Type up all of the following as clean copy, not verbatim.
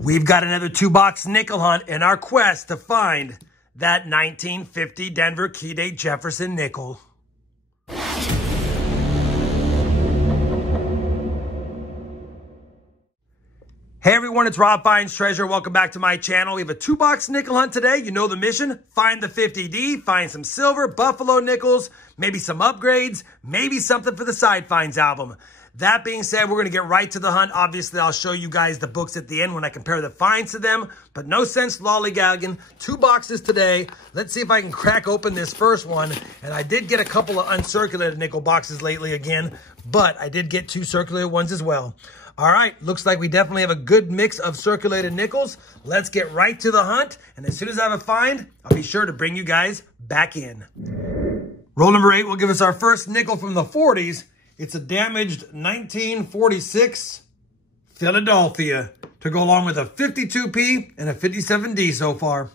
We've got another 2-box nickel hunt in our quest to find that 1950 Denver key date Jefferson nickel. Hey everyone, it's RobFindsTreasure. Welcome back to my channel. We have a 2-box nickel hunt today. You know the mission. Find the 50D, find some silver, buffalo nickels, maybe some upgrades, maybe something for the Side Finds album. That being said, we're going to get right to the hunt. Obviously, I'll show you guys the books at the end when I compare the finds to them, but no sense lollygagging. 2 boxes today. Let's see if I can crack open this first one. And I did get a couple of uncirculated nickel boxes lately again, but I did get 2 circulated ones as well. All right, looks like we definitely have a good mix of circulated nickels. Let's get right to the hunt. And as soon as I have a find, I'll be sure to bring you guys back in. Roll number 8 will give us our first nickel from the 40s. It's a damaged 1946 Philadelphia to go along with a 52P and a 57D so far.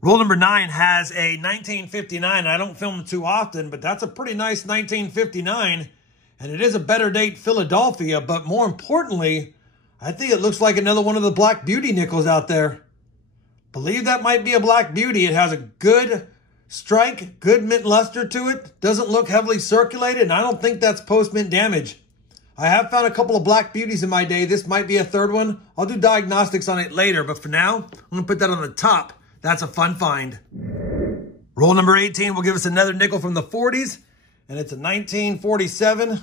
Roll number 9 has a 1959. I don't film too often, but that's a pretty nice 1959. And it is a better date Philadelphia, but more importantly, I think it looks like another one of the Black Beauty nickels out there. Believe that might be a Black Beauty. It has a good strike, good mint luster to it. Doesn't look heavily circulated, and I don't think that's post-mint damage. I have found a couple of Black Beauties in my day. This might be a third one. I'll do diagnostics on it later, but for now, I'm going to put that on the top. That's a fun find. Roll number 18 will give us another nickel from the 40s, and it's a 1947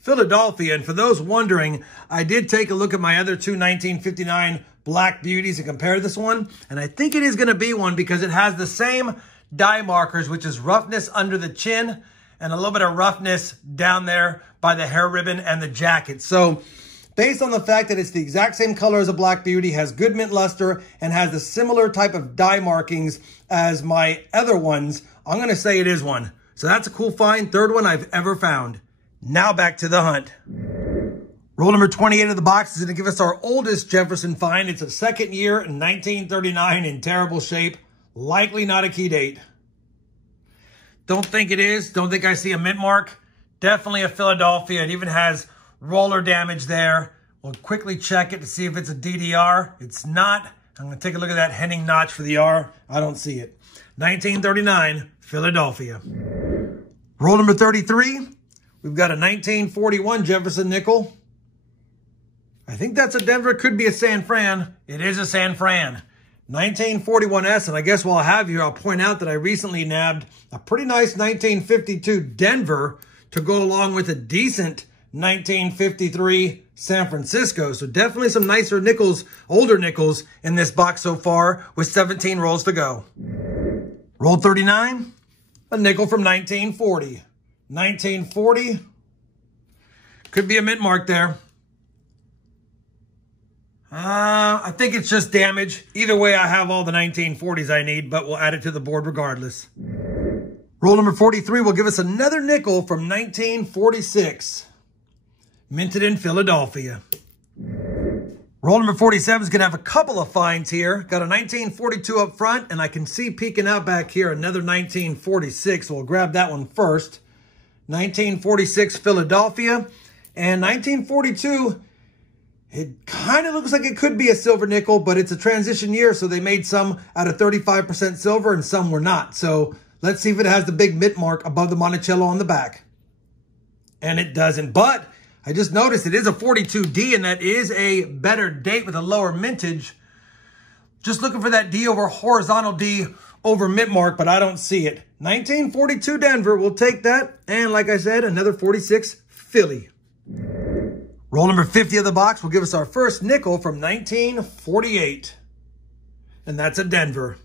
Philadelphia. And for those wondering, I did take a look at my other 2 1959 Black Beauties and compare this one, and I think it is going to be one because it has the same die markers, which is roughness under the chin and a little bit of roughness down there by the hair ribbon and the jacket. So based on the fact that it's the exact same color as a Black Beauty, has good mint luster, and has the similar type of die markings as my other ones, I'm going to say it is one. So that's a cool find. Third one I've ever found. Now back to the hunt. Roll number 28 of the box is going to give us our oldest Jefferson find. It's a second year in 1939 in terrible shape. Likely not a key date. Don't think it is. Don't think I see a mint mark. Definitely a Philadelphia. It even has roller damage there. We'll quickly check it to see if it's a DDR. It's not. I'm going to take a look at that Henning notch for the R. I don't see it. 1939, Philadelphia. Roll number 33. We've got a 1941 Jefferson nickel. I think that's a Denver. Could be a San Fran. It is a San Fran. 1941S, and I guess while I have you, I'll point out that I recently nabbed a pretty nice 1952 Denver to go along with a decent 1953 San Francisco. So definitely some nicer nickels, older nickels in this box so far with 17 rolls to go. Roll 39, a nickel from 1940. 1940, could be a mint mark there. I think it's just damage. Either way, I have all the 1940s I need, but we'll add it to the board regardless. Roll number 43 will give us another nickel from 1946. Minted in Philadelphia. Roll number 47 is going to have a couple of finds here. Got a 1942 up front, and I can see peeking out back here another 1946. So we'll grab that one first. 1946 Philadelphia. And 1942... it kind of looks like it could be a silver nickel, but it's a transition year, so they made some out of 35% silver and some were not. So let's see if it has the big mint mark above the Monticello on the back. And it doesn't, but I just noticed it is a 42D, and that is a better date with a lower mintage. Just looking for that D over horizontal D over mint mark, but I don't see it. 1942 Denver, we'll take that. And like I said, another 46 Philly. Roll number 50 of the box will give us our first nickel from 1948. And that's a Denver.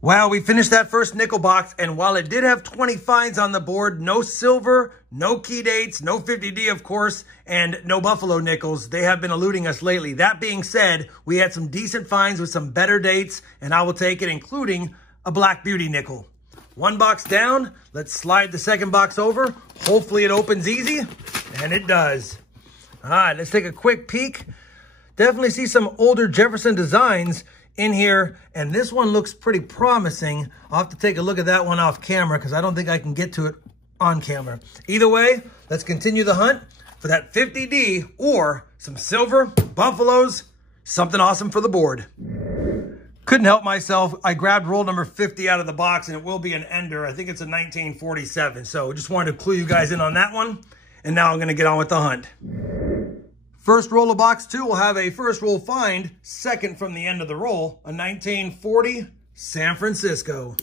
Well, we finished that first nickel box, and while it did have 20 finds on the board, no silver, no key dates, no 50D, of course, and no buffalo nickels, they have been eluding us lately. That being said, we had some decent finds with some better dates, and I will take it, including a Black Beauty nickel. 1 box down. Let's slide the second box over. Hopefully it opens easy. And it does. All right, let's take a quick peek. Definitely see some older Jefferson designs in here. And this one looks pretty promising. I'll have to take a look at that one off camera because I don't think I can get to it on camera. Either way, let's continue the hunt. for that 50D or some silver, buffaloes, something awesome for the board. Couldn't help myself. I grabbed roll number 50 out of the box, and it will be an ender. I think it's a 1947. So just wanted to clue you guys in on that one. And now I'm going to get on with the hunt. First roll of box 2 will have a first roll find, second from the end of the roll, a 1940 San Francisco.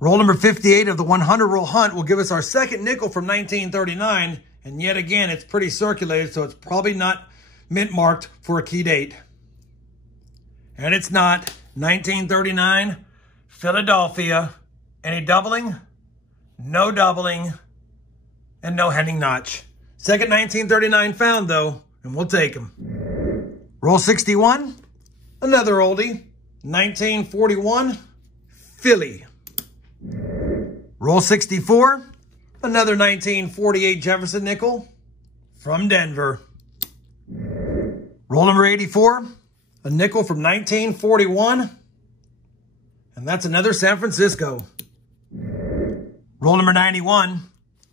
Roll number 58 of the 100 roll hunt will give us our second nickel from 1939. And yet again, it's pretty circulated, so it's probably not mint marked for a key date. And it's not. 1939, Philadelphia. Any doubling? No doubling. And no heading notch. Second 1939 found, though, and we'll take them. Roll 61, another oldie. 1941, Philly. Roll 64, another 1948 Jefferson nickel from Denver. Roll number 84, a nickel from 1941, and that's another San Francisco. Roll number 91,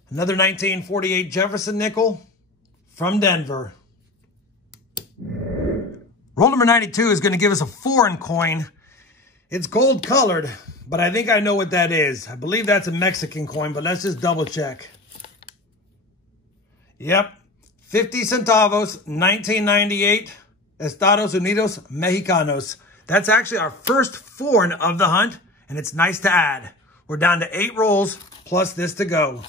another 1948 Jefferson nickel from Denver. Roll number 92 is going to give us a foreign coin. It's gold colored, but I think I know what that is. I believe that's a Mexican coin, but let's just double check. Yep, 50 centavos, 1998, Estados Unidos Mexicanos. That's actually our first foreign of the hunt, and it's nice to add. We're down to 8 rolls, plus this to go.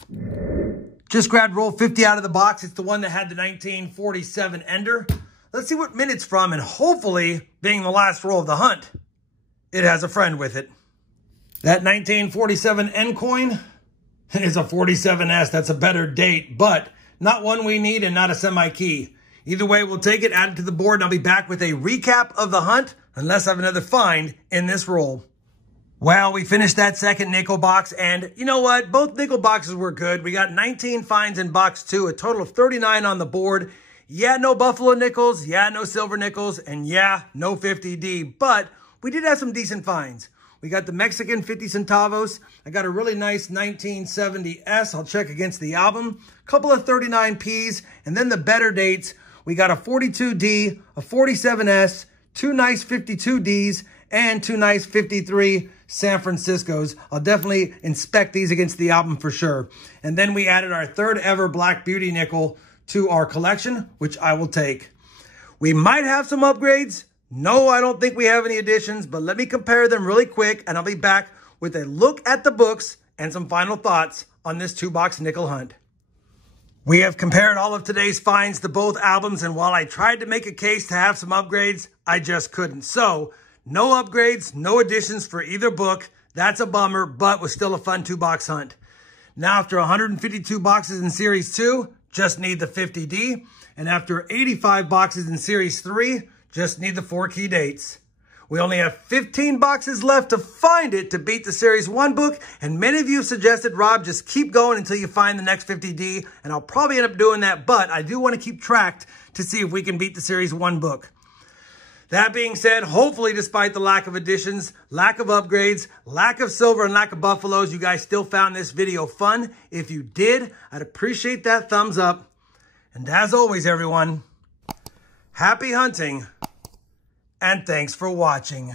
Just grabbed roll 50 out of the box. It's the one that had the 1947 ender. Let's see what mint it's from, and hopefully, being the last roll of the hunt, it has a friend with it. That 1947 end coin is a 47S. That's a better date, but not one we need and not a semi-key. Either way, we'll take it, add it to the board, and I'll be back with a recap of the hunt, unless I have another find in this roll. Well, we finished that second nickel box, and you know what? Both nickel boxes were good. We got 19 finds in box 2, a total of 39 on the board. Yeah, no buffalo nickels. Yeah, no silver nickels. And yeah, no 50D. But we did have some decent finds. We got the Mexican 50 centavos. I got a really nice 1970S. I'll check against the album. A couple of 39Ps. And then the better dates, we got a 42D, a 47S, 2 nice 52Ds, and 2 nice 53 San Franciscos. I'll definitely inspect these against the album for sure. And then we added our third ever Black Beauty nickel to our collection, which I will take. We might have some upgrades. No, I don't think we have any additions, but let me compare them really quick, and I'll be back with a look at the books and some final thoughts on this 2-box nickel hunt. We have compared all of today's finds to both albums, and while I tried to make a case to have some upgrades, I just couldn't. So, no upgrades, no additions for either book. That's a bummer, but was still a fun 2-box hunt. Now, after 152 boxes in Series 2, just need the 50D. And after 85 boxes in Series 3, just need the 4 key dates. We only have 15 boxes left to find it to beat the Series 1 book. And many of you suggested, Rob, just keep going until you find the next 50D. And I'll probably end up doing that, but I do want to keep track to see if we can beat the Series 1 book. That being said, hopefully, despite the lack of additions, lack of upgrades, lack of silver, and lack of buffaloes, you guys still found this video fun. If you did, I'd appreciate that thumbs up. And as always, everyone, happy hunting, and thanks for watching.